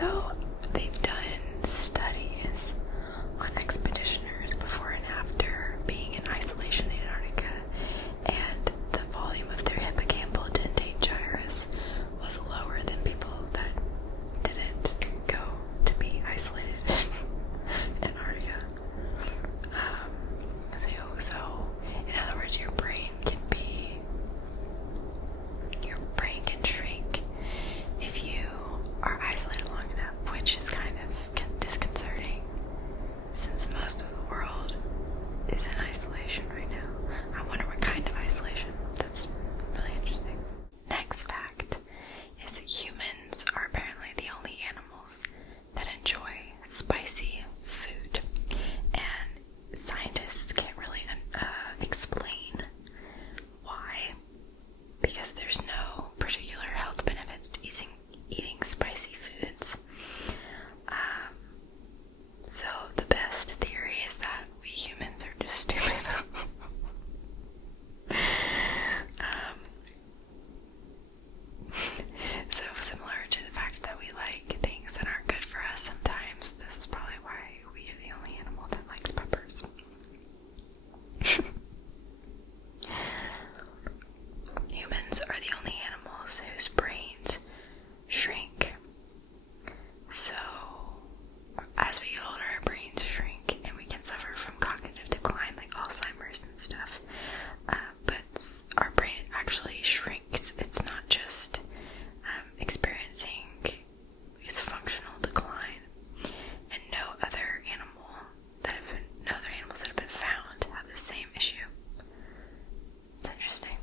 So they've done studies on expeditioners before and after being in isolation in Antarctica, and the volume of their hippocampal dentate gyrus was lower than people that didn't go to be isolated in Antarctica. So in other words, your brain can shrink if you are isolated long enough, which is kind of disconcerting since most of the world is in isolation right now. I wonder what kind of isolation. That's really interesting. Next fact is that humans are apparently the only animals that enjoy spicy food, and scientists can't really explain why, because there's no particular health benefits to eating spicy foods. So the best theory is that we humans are just stupid. So similar to the fact that we like things that aren't good for us sometimes, this is probably why we are the only animal that likes peppers. Humans are the only animals whose brains shrink. So as we get older, our brains shrink and we can suffer from cognitive decline like Alzheimer's and stuff. But our brain actually shrinks. It's not just experiencing these functional decline. And no other animals that have been found have the same issue. It's interesting.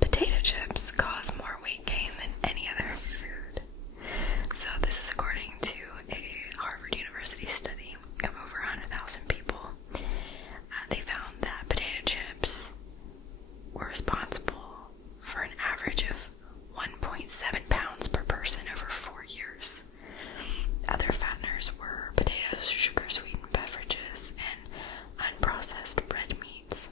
Potato chips cause more weight gain than any other food. So this is according to a Harvard University study of over 100,000 people. They found that potato chips were responsible for an average of 1.7 pounds per person over 4 years. Other fatteners were potatoes, sugar-sweetened beverages, and unprocessed red meats.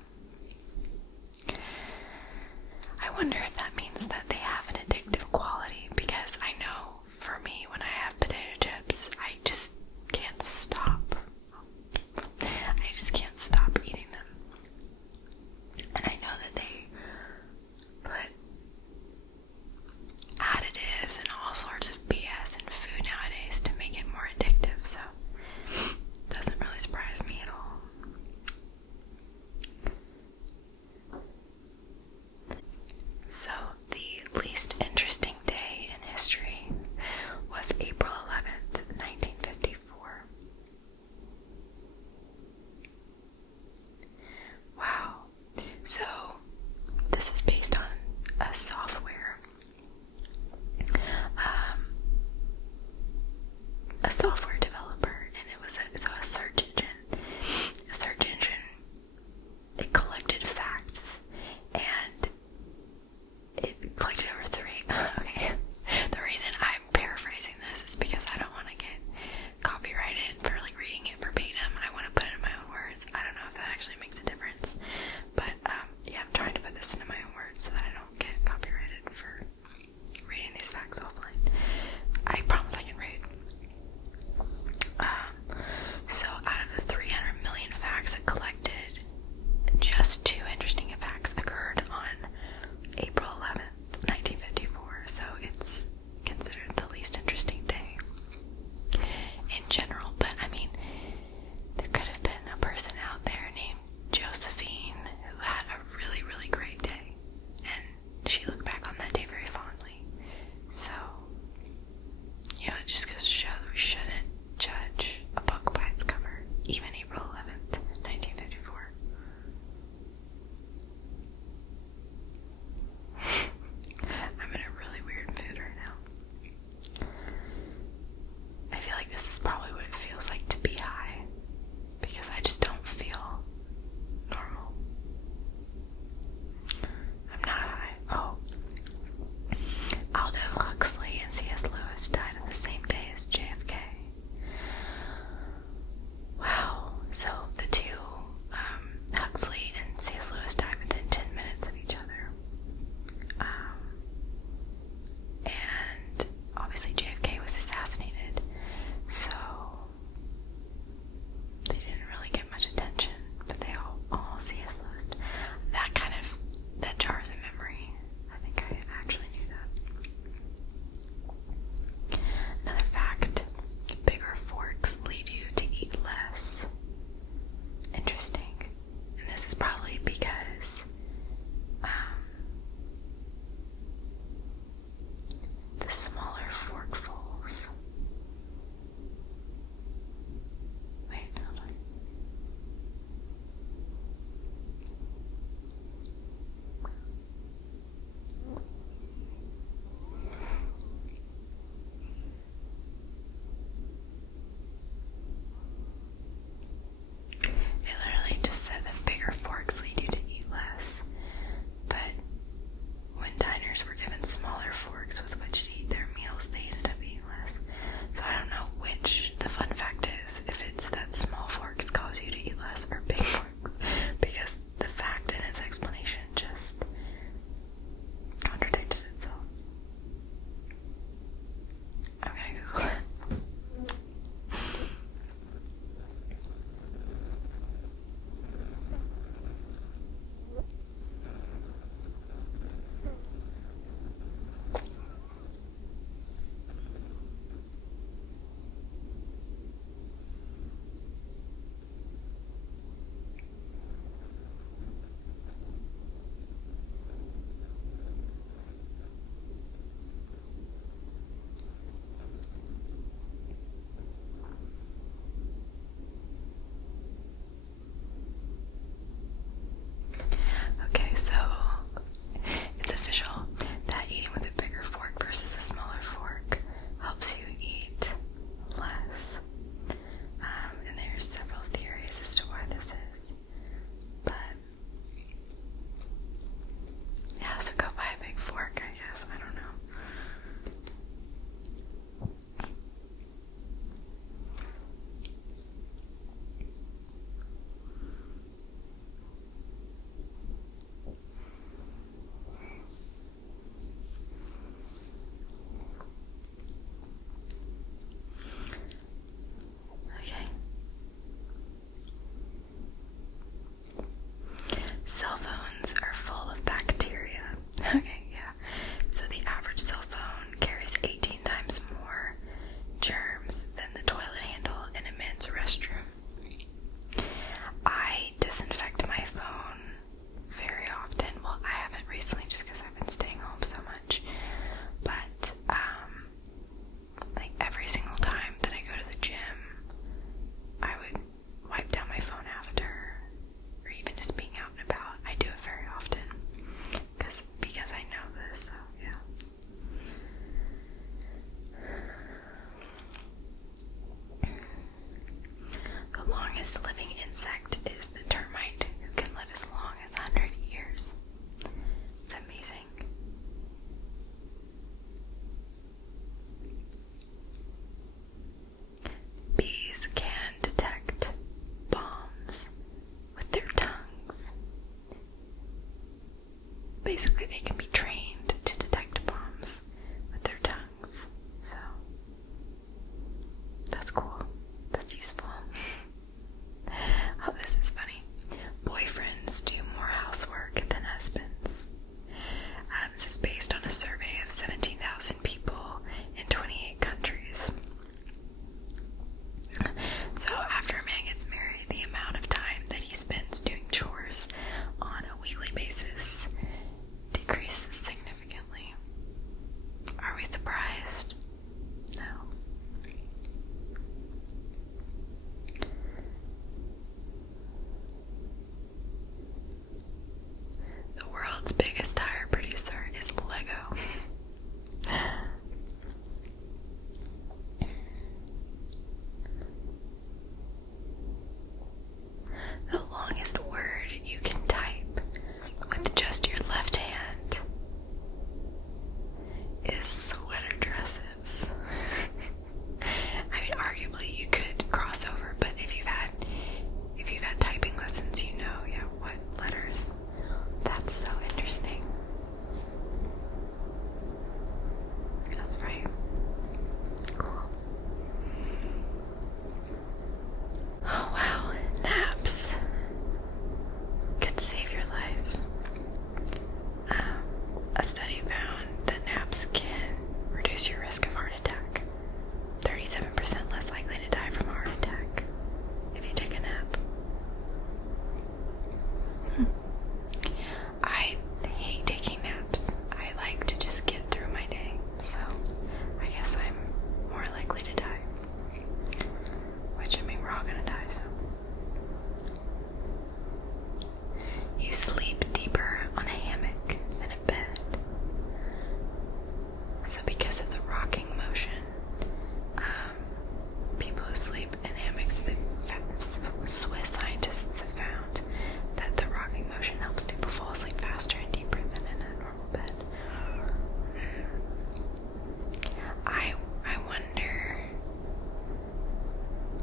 I wonder if that means that they have an addictive quality, because I know for me, when I have potato chips, I just can't stop. I just can't stop eating them. And I know that they put additives and all sorts of BS in food nowadays to make it more addictive, so it doesn't really surprise me at all. So the least interesting day in history was April 11th, 1954. Wow. So this is based on a software. A software developer, and it was a search engine. A search engine, it collected facts, and it collected over okay. The reason I'm paraphrasing this is because I don't want to get copyrighted for reading it verbatim. I want to put it in my own words. I don't know if that actually makes a difference, but yeah, I'm trying to put this into my own words so that I don't get copyrighted for reading these facts offline. I promise I can read. reduce your risk of heart attack. 37% less likely to die from a heart attack if you take a nap. I hate taking naps. I like to just get through my day, so I guess I'm more likely to die. Which, I mean, we're all gonna die, so. You sleep deeper on a hammock than a bed. So because of the rocking motion, people who sleep in hammocks, Swiss scientists have found that the rocking motion helps people fall asleep faster and deeper than in a normal bed. I wonder,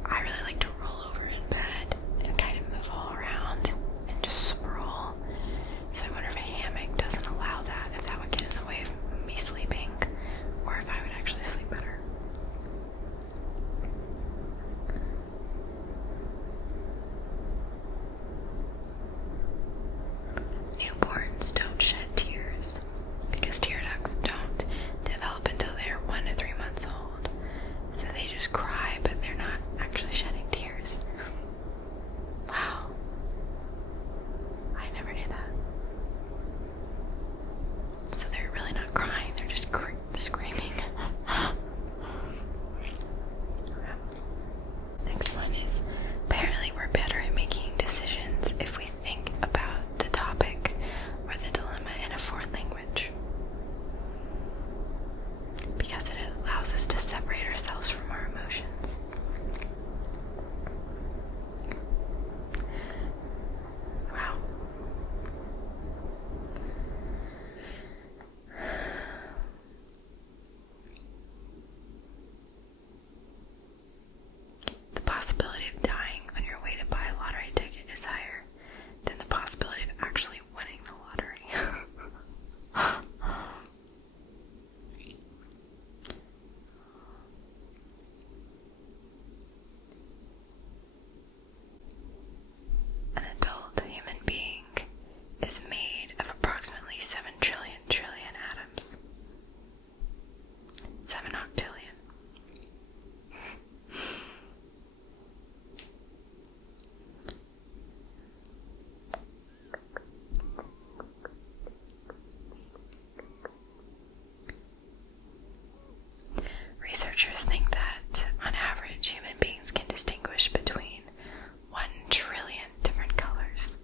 I really like to roll over in bed and kind of move all around and just sprawl. So I wonder if a hammock doesn't allow that, if that would get in the way of me sleeping, or if I would actually sleep better. Newborns don't shed tears because tear ducts don't develop until they're 1 to 3 months old. So they just cry, but they're not actually shedding tears. Wow. I never knew that. So they're really not crying, they're just screaming. Next one is, apparently we're better at making decisions if we think about the topic or the dilemma in a foreign language, because it allows us to separate ourselves from our emotions. Wow. The possibility of dying on your way to buy a lottery ticket is higher than the possibility of actually winning the lottery. An adult human being is made of approximately 7 trillion atoms. 7 octillion. Researchers think that, on average, human beings can distinguish between 1 trillion different colors.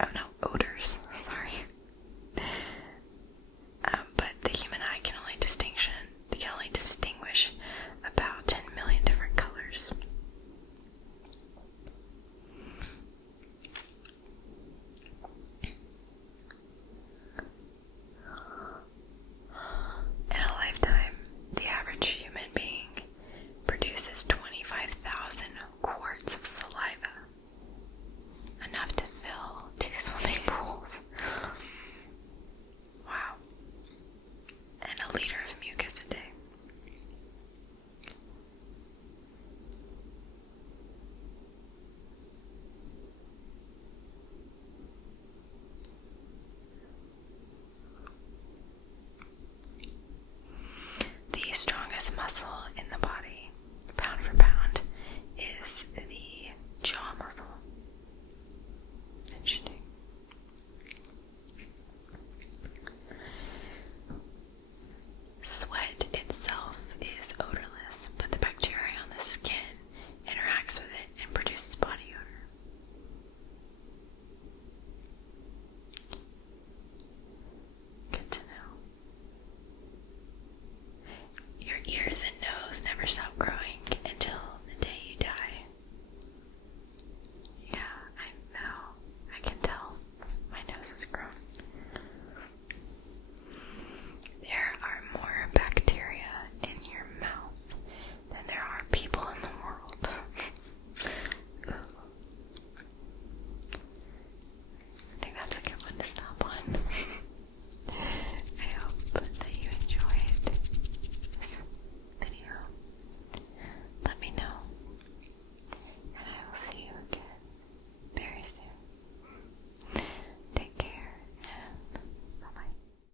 Oh no, odors. Sorry. But the human eye can only distinguish about 10 million different colors. In a lifetime, the average human being produces 25,000 quarts of saliva, enough to fill 2 swimming pools. Wow. And a liter of mucus a day. The strongest muscle in the body, pound for pound, is the jaw muscle. Interesting. Sweat itself